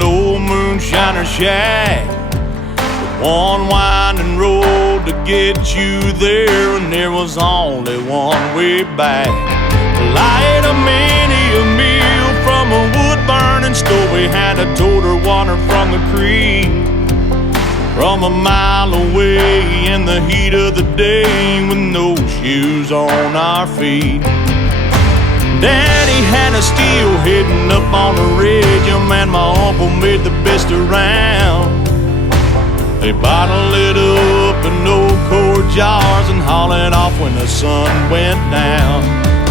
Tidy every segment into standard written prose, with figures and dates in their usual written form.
an old moonshiner shack, with one winding road to get you there, and there was only one way back. Well, I ate a many a meal from a wood-burning stove. We had to toter water from the creek from a mile away in the heat of the day with no shoes on our feet. Daddy had a steel hidden up on the ridge, and my uncle made the best around. They bottled it up in old quart jars and hauled it off when the sun went down.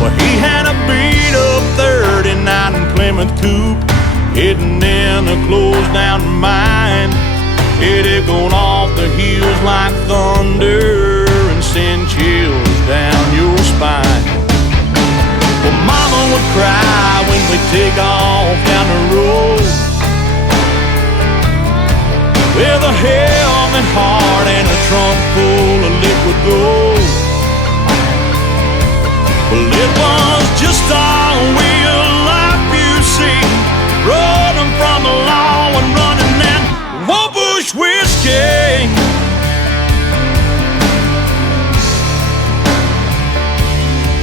Well, he had a beat up 39 Plymouth coupe hidden in a closed down mine. It echoed off the hills like thunder and sent chills down your spine. Well, Mama would cry when we take off down the road with a helmet heart and a trunk full of liquid gold. Well, it was just all real life, you see, running from the law and running that one bush whiskey.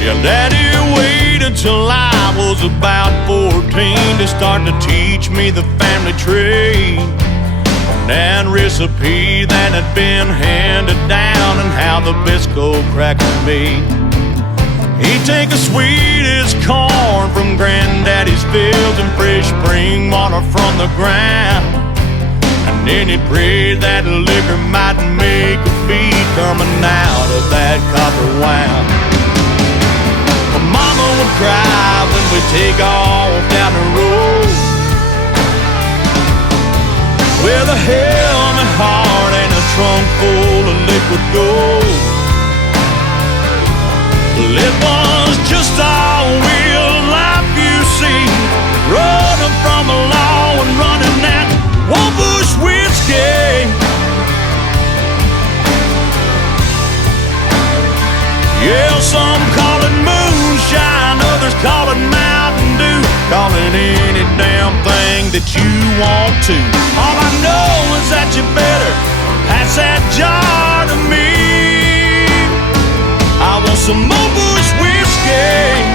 Yeah, Daddy waited till I was about 14 to start to teach me the family trade and recipe that had been handed down and how the Biscoe cracker made. He'd take the sweetest corn from Granddaddy's fields and fresh spring water from the ground, and then he'd pray that liquor might make a beat coming out of that copper wound. Well, Mama would cry when we take off down the road with a helmet heart and a trunk full of liquid gold. Well, it was just all real life, you see, running from the law and running that one bush whiskey. Yeah, some call it moonshine, others call it Mountain Dew, call it any damn thing that you want to. All I know is that you better pass that jar to me. I want some more bush whiskey.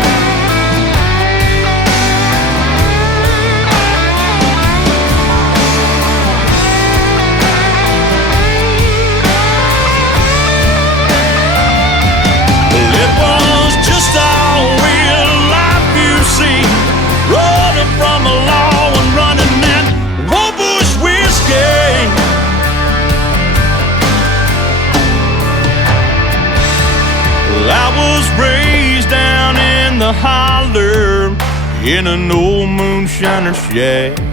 It was just all real life, you see, running from the law and running that one bush whiskey. Well, I was raised down in the holler in an old moonshiner shack.